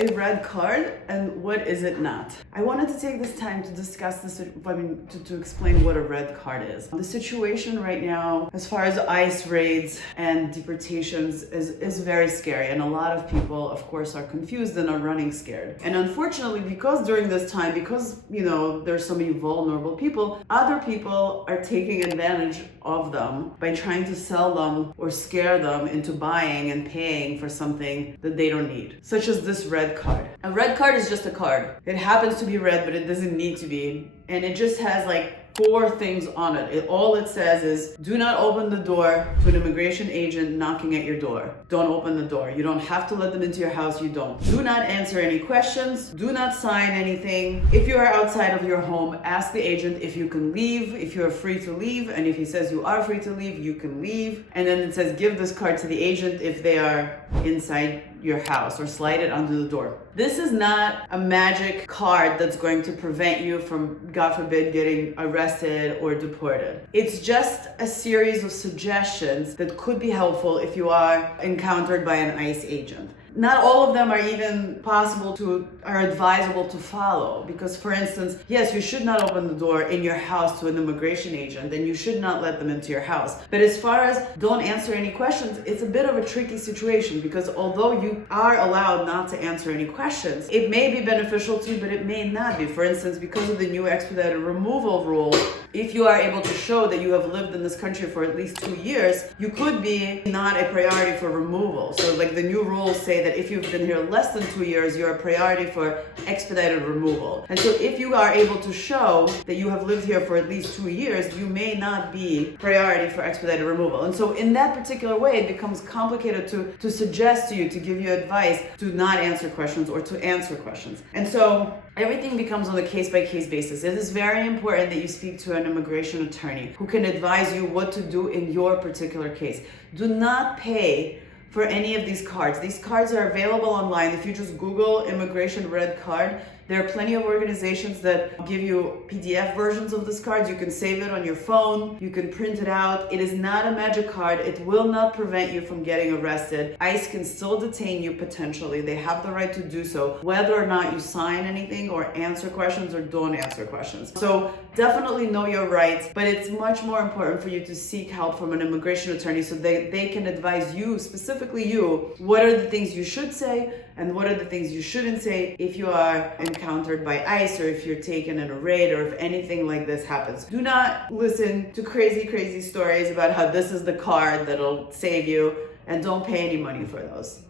a red card and what is it not? I wanted to take this time to discuss this, to explain what a red card is. The situation right now, as far as ICE raids and deportations, is very scary. And a lot of people, of course, are confused and are running scared. And unfortunately, because during this time, because, there's so many vulnerable people, other people are taking advantage of them by trying to sell them or scare them into buying and paying for something that they don't need, such as this red card. A red card is just a card. It happens to be red, but it doesn't need to be. And it just has like 4 things on it. All it says is, do not open the door to an immigration agent knocking at your door. Don't open the door. You don't have to let them into your house. You don't. Do not answer any questions. Do not sign anything. If you are outside of your home, ask the agent if you can leave, if you are free to leave. And if he says you are free to leave, you can leave. And then it says, give this card to the agent if they are inside your house, or slide it under the door. This is not a magic card that's going to prevent you from, God forbid, getting arrested or deported. It's just a series of suggestions that could be helpful if you are encountered by an ICE agent. Not all of them are even are advisable to follow, because, for instance, yes, you should not open the door in your house to an immigration agent, and you should not let them into your house. But as far as don't answer any questions, it's a bit of a tricky situation, because although you are allowed not to answer any questions, it may be beneficial to you, but it may not be. For instance, because of the new expedited removal rule, if you are able to show that you have lived in this country for at least 2 years, you could be not a priority for removal. So like the new rules say that if you've been here less than 2 years, you're a priority for expedited removal. And so if you are able to show that you have lived here for at least 2 years, you may not be priority for expedited removal. And so in that particular way, it becomes complicated to suggest to you, to give you advice to not answer questions or to answer questions. And so everything becomes on a case-by-case basis. It is very important that you speak to an immigration attorney who can advise you what to do in your particular case. Do not pay for any of these cards. These cards are available online. If you just Google immigration red card, there are plenty of organizations that give you PDF versions of these cards. You can save it on your phone. You can print it out. It is not a magic card. It will not prevent you from getting arrested. ICE can still detain you potentially. They have the right to do so, whether or not you sign anything or answer questions or don't answer questions. So definitely know your rights, but it's much more important for you to seek help from an immigration attorney so they can advise you, specifically you, what are the things you should say and what are the things you shouldn't say if you are encountered by ICE or if you're taken in a raid or if anything like this happens. Do not listen to crazy stories about how this is the card that'll save you, and don't pay any money for those.